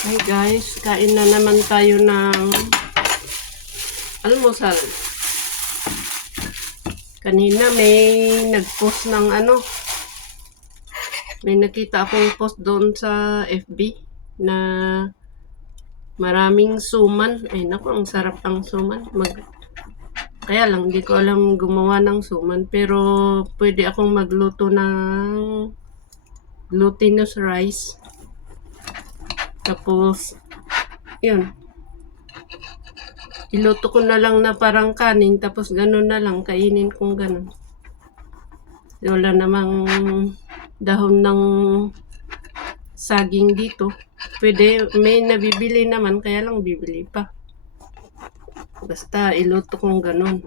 Hi guys, kain na naman tayo ng almusal. Kanina may nag-post ng may nakita akong post doon sa FB na maraming suman. Ay naku, ang sarap ang suman. Kaya lang, hindi ko alam gumawa ng suman. Pero pwede akong magluto ng glutinous rice. Tapos, yun. Iluto ko na lang na parang kanin, tapos ganun na lang, kainin kong ganun. Wala namang dahon ng saging dito. Pwede, may nabibili naman, kaya lang bibili pa. Basta iluto kong ganun.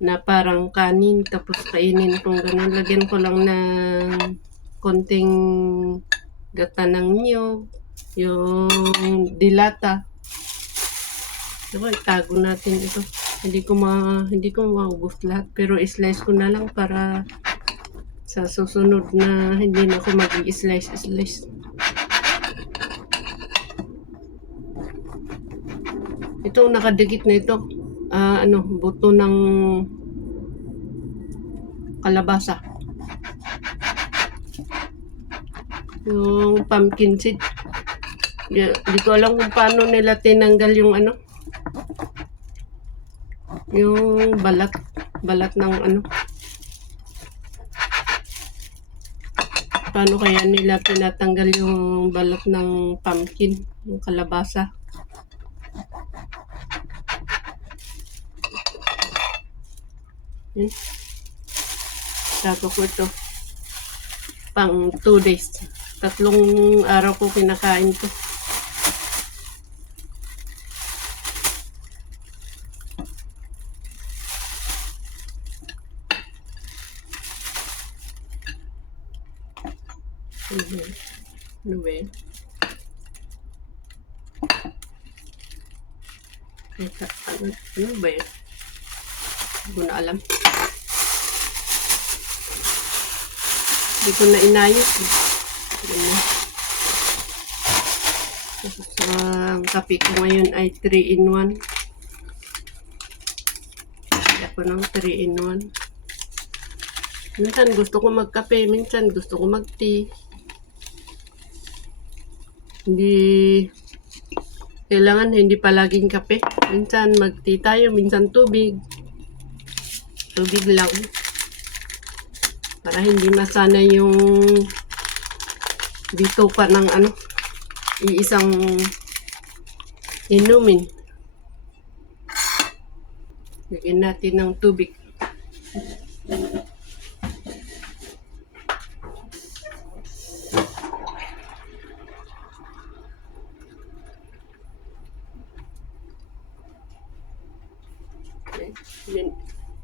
Na parang kanin, tapos kainin kong ganun. Lagyan ko lang ng konting gata ng niyog, yung dilata. Diba, itago natin ito. Hindi ko maubos lahat, pero slice ko na lang para sa susunod na hindi na ako mag-i-slice. Ito nakadikit na ito. Buto ng kalabasa. Yung pumpkin seed. Hindi ko alam kung paano nila tinanggal yung yung balat ng paano kaya nila tinatanggal yung balat ng pumpkin, yung kalabasa. Tago ko ito pang 2 days. 3 araw ko kinakain to. Ano ba yun? Ano ba yun? Hindi ko na alam. Hindi ko na inayos. Ang kape ko ngayon ay 3-in-1. Ako ng 3-in-1. Minsan gusto ko magkape, minsan gusto ko mag-tea. Kailangan hindi palaging kape. Minsan mag-tea tayo, minsan tubig. Tubig lang. Para hindi masana yung dito pa ng iisang inumin. Lagyan natin ng tubig.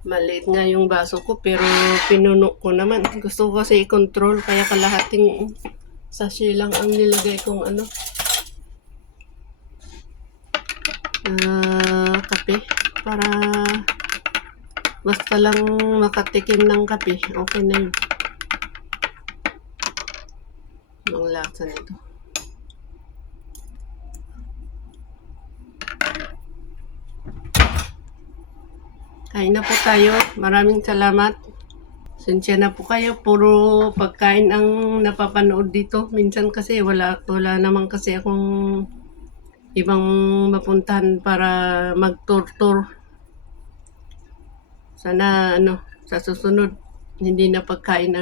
Maliit nga yung baso ko, pero pinuno ko naman. Gusto ko kasi i-control, kaya kalahating sachet lang ang nilagay kong kape. Para basta lang makatikim ng kape, okay na yun. Ang lasa nito. Kain na po tayo. Maraming salamat. Sensya na po kayo. Puro pagkain ang napapanood dito. Minsan kasi wala naman kasi akong ibang mapuntahan para mag-tour. Sana sa susunod hindi na pagkain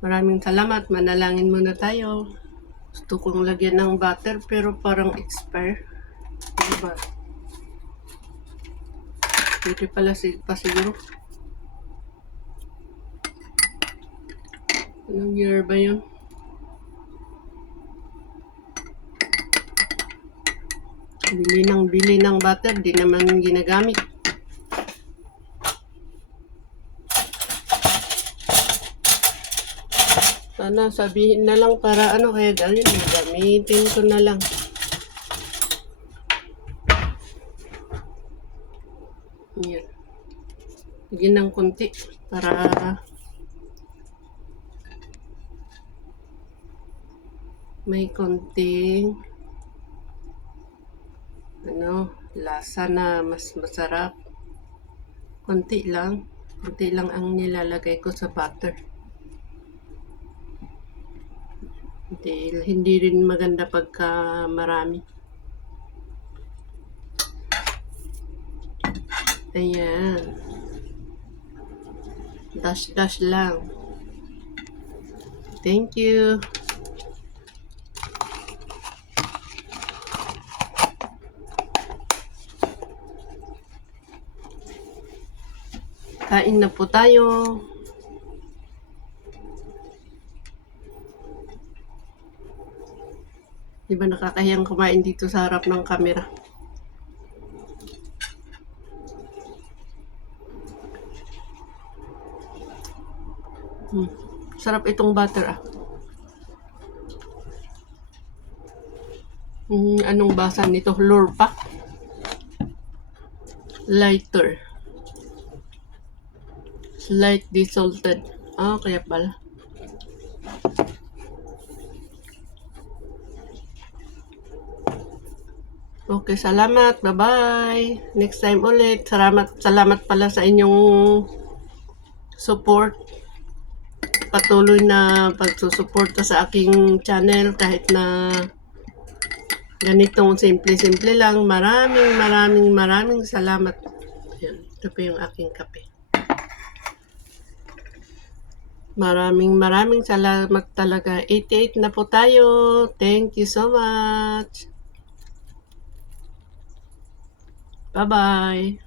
Maraming salamat. Manalangin muna tayo. Gusto kong lagyan ng butter pero parang expire. Diba? Pwede pala pa siguro. Anong year ba yun? Bili ng butter, di naman ginagamit. Sana sabihin na lang para kaya gamitin ko na lang. Yan. Bigyan ng konti para may konting lasa na mas masarap. Konti lang ang nilalagay ko sa butter. Hindi rin maganda pagka marami. Ayan. Dash lang. Thank you. Kain na po tayo. Di ba nakakahiyang kumain dito sa harap ng camera? Sarap itong butter Anong basa nito? Lurpak? Lighter. Slightly salted. Kaya pala. Okay, salamat. Bye-bye. Next time ulit. Salamat pala sa inyong support. Patuloy na pagsusuporta sa aking channel kahit na ganitong simple-simple lang. Maraming salamat. Ayan, ito po yung aking kape. Maraming salamat talaga. 88 na po tayo. Thank you so much. Bye-bye.